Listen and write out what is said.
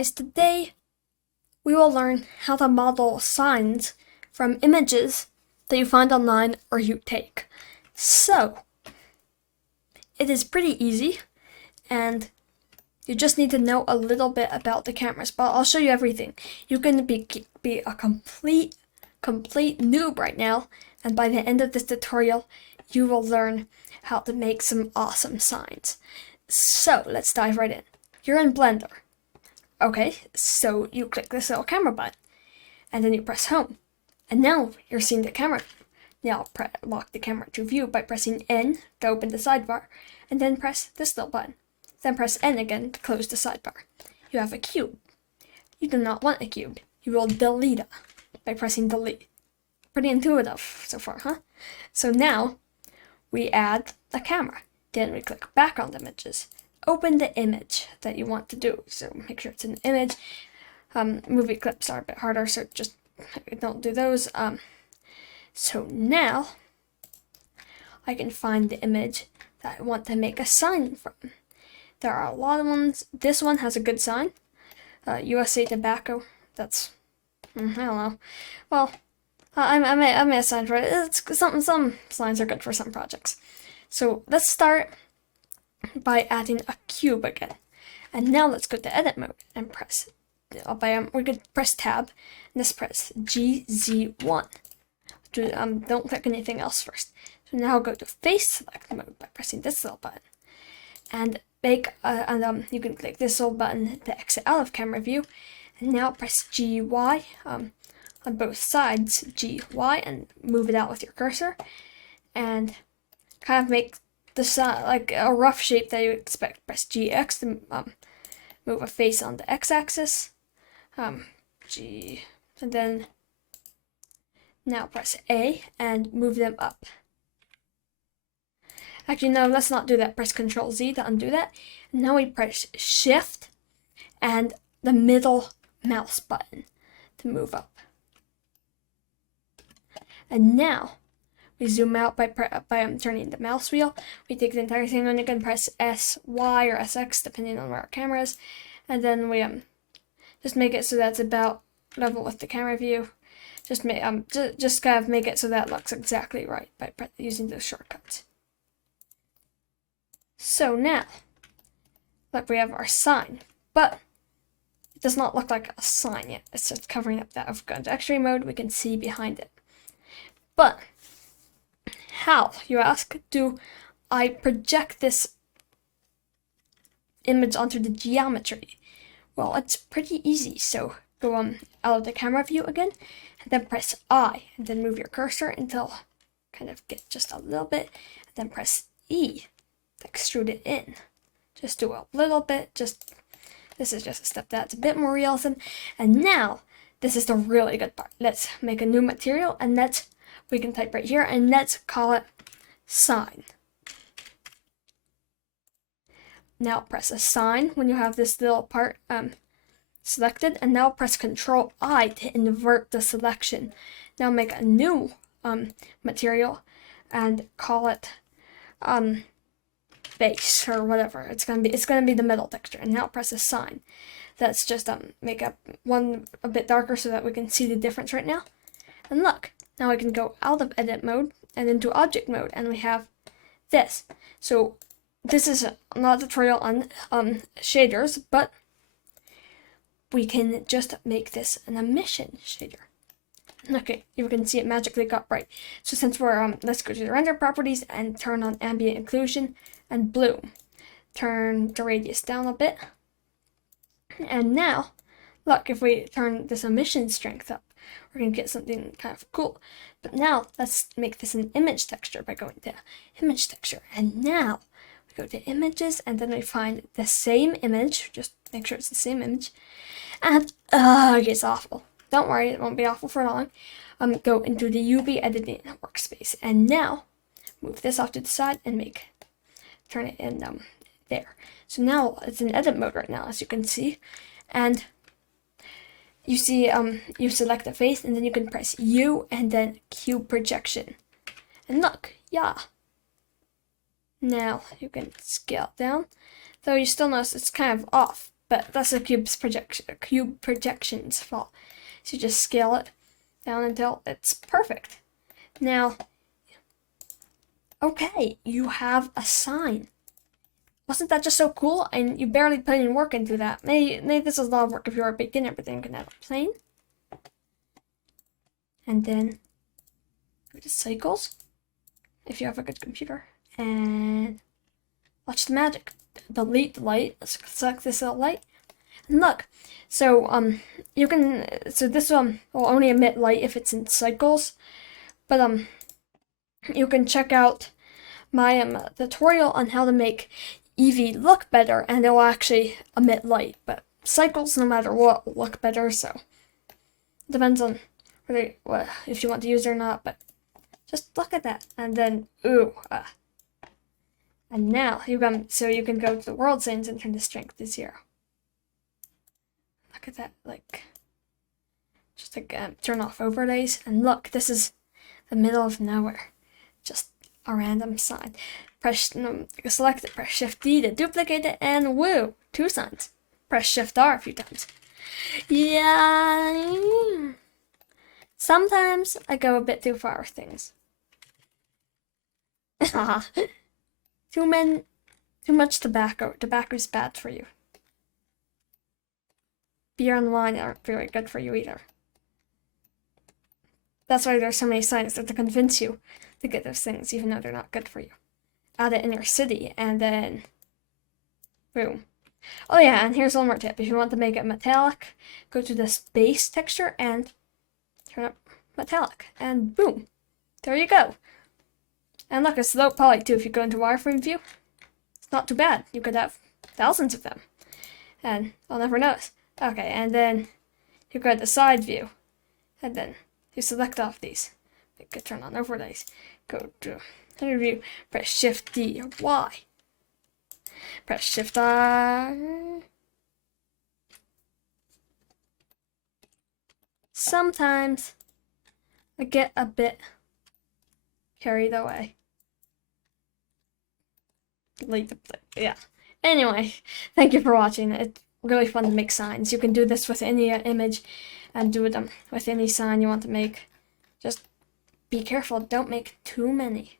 Today we will learn how to model signs from images that you find online or you take. So, it is pretty easy and you just need to know a little bit about the cameras, but I'll show you everything. You're going to be a complete noob right now, and by the end of this tutorial, you will learn how to make some awesome signs. So, let's dive right in. You're in Blender. Okay, so you click this little camera button, and then you press home. And now you're seeing the camera. Now lock the camera to view by pressing N to open the sidebar, and then press this little button. Then press N again to close the sidebar. You have a cube. You do not want a cube. You will delete it by pressing delete. Pretty intuitive so far, huh? So now we add a camera. Then we click back on the images. Open the image that you want to do. So make sure it's an image. Movie clips are a bit harder, so just don't do those. So now I can find the image that I want to make a sign from. There are a lot of ones. This one has a good sign. USA Tobacco. That's I don't know. Well, I made a sign for it. It's some signs are good for some projects. So let's start by adding a cube again. And now let's go to edit mode and press we could press tab and just press GZ1. Don't click anything else first. So now go to face select mode by pressing this little button. And you can click this little button to exit out of camera view. And now press GY on both sides, GY, and move it out with your cursor. And kind of make the sign like a rough shape that you expect. Press GX to move a face on the x-axis. G, and then now press A and move them up. Actually, no, let's not do that. Press Ctrl Z to undo that. And now we press Shift and the middle mouse button to move up. And now we zoom out by turning the mouse wheel. We take the entire thing, and you can press SY or SX depending on where our camera is, and then we just make it so that's about level with the camera view. Just kind of make it so that looks exactly right by using those shortcuts. So now, look, we have our sign, but it does not look like a sign yet. It's just covering up that. If we go into X-ray mode, we can see behind it. But how, you ask, do I project this image onto the geometry? Well, it's pretty easy. So go out of the camera view again, and then press I, and then move your cursor until kind of get just a little bit, and then press E to extrude it in. Just do a little bit. This is just a step that's a bit more realism. And now this is the really good part. Let's make a new material, and we can type right here, and let's call it sign. Now press assign when you have this little part selected, and now press Ctrl I to invert the selection. Now make a new material and call it base or whatever. It's gonna be the middle texture. And now press assign. Let's just make one a bit darker so that we can see the difference right now. And look, now I can go out of edit mode and into object mode, and we have this. So this is not a tutorial on shaders, but we can just make this an emission shader. Okay, you can see it magically got bright. So since we're let's go to the render properties and turn on ambient occlusion and bloom. Turn the radius down a bit. And now, look, if we turn this emission strength up, we're going to get something kind of cool. But now, let's make this an image texture by going to image texture. And now, we go to images, and then we find the same image. Just make sure it's the same image. And, it gets awful. Don't worry, it won't be awful for long. Go into the UV editing workspace. And now, move this off to the side and turn it in there. So now it's in edit mode right now, as you can see. And you see you select the face, and then you can press U and then cube projection. And look, yeah. Now you can scale it down. Though you still notice it's kind of off. but that's a cube projection's fault. So you just scale it down until it's perfect. Now, okay, you have a sign. Wasn't that just so cool? And you barely put any work into that. Maybe this is a lot of work if you're a beginner, but then you can add a plane. And then go to cycles, if you have a good computer. And watch the magic. Delete the light. Let's select this little light. And look, so you can, so this will only emit light if it's in cycles, but you can check out my tutorial on how to make Eevee look better, and it will actually emit light. But cycles, no matter what, will look better. So it depends on whether if you want to use it or not. But just look at that, and then and now you can go to the world settings and turn the strength to 0. Look at that, like just like turn off overlays, and look, this is the middle of nowhere, just a random sign. Select it, press Shift D to duplicate it, and woo, 2 signs. Press Shift R a few times. Yeah, sometimes I go a bit too far with things. Too much tobacco. Tobacco's bad for you. Beer and wine aren't very good for you either. That's why there's so many signs, to convince you to get those things, even though they're not good for you. Add it in your city, and then boom. Oh yeah, and here's one more tip. If you want to make it metallic, go to this base texture and turn up metallic, and boom. There you go. And look, it's low poly too. If you go into wireframe view, it's not too bad. You could have thousands of them, and I'll never notice. Okay, and then you go to the side view, and then you select off these. You could turn on overlays. Go to view, press Shift D or Y. Press Shift R. Sometimes I get a bit carried away. Yeah. Anyway, thank you for watching. It's really fun to make signs. You can do this with any image and do them with any sign you want to make. Just be careful, don't make too many.